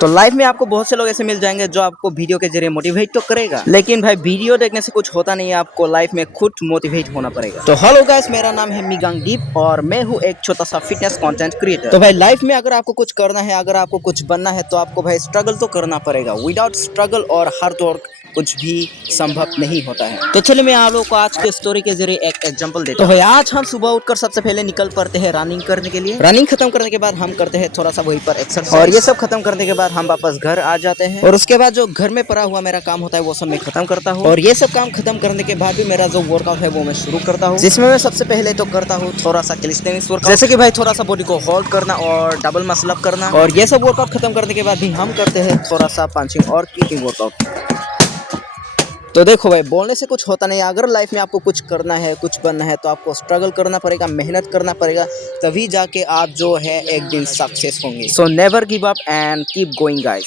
तो लाइफ में आपको बहुत से लोग ऐसे मिल जाएंगे जो आपको वीडियो के जरिए मोटिवेट तो करेगा, लेकिन भाई वीडियो देखने से कुछ होता नहीं है, आपको लाइफ में खुद मोटिवेट होना पड़ेगा। तो हेलो गाइस, मेरा नाम है मिगांग दीप और मैं हूँ एक छोटा सा फिटनेस कंटेंट क्रिएटर। तो भाई लाइफ में अगर आपको कुछ करना है, अगर आपको कुछ बनना है, तो आपको भाई स्ट्रगल तो करना पड़ेगा। विदाउट स्ट्रगल और हार्ड वर्क कुछ भी संभव नहीं होता है। तो चलिए मैं आप लोगों को आज के स्टोरी के जरिए एक एग्जांपल देता हूँ। तो भाई आज हम सुबह उठकर सबसे पहले निकल पड़ते हैं रनिंग करने के लिए। रनिंग खत्म करने के बाद हम करते हैं थोड़ा सा वहीं पर एक्सरसाइज, और ये सब खत्म करने के बाद हम वापस घर आ जाते हैं। और उसके बाद जो घर में पड़ा हुआ मेरा काम होता है वो सब मैं खत्म करता हूँ। और ये सब काम खत्म करने के बाद भी मेरा जो वर्कआउट है वो मैं शुरू करता हूँ, जिसमें मैं सबसे पहले तो करता हूँ थोड़ा सा कैलिस्थेनिक्स वर्कआउट, जैसे कि भाई थोड़ा सा बॉडी को होल्ड करना और डबल मसल अप करना। और ये सब वर्कआउट खत्म करने के बाद भी हम करते हैं थोड़ा सा पंचिंग और किकिंग वर्कआउट। तो देखो भाई, बोलने से कुछ होता नहीं। अगर लाइफ में आपको कुछ करना है, कुछ बनना है, तो आपको स्ट्रगल करना पड़ेगा, मेहनत करना पड़ेगा, तभी जाके आप जो है एक दिन सक्सेस होंगे। So never give up and keep going guys.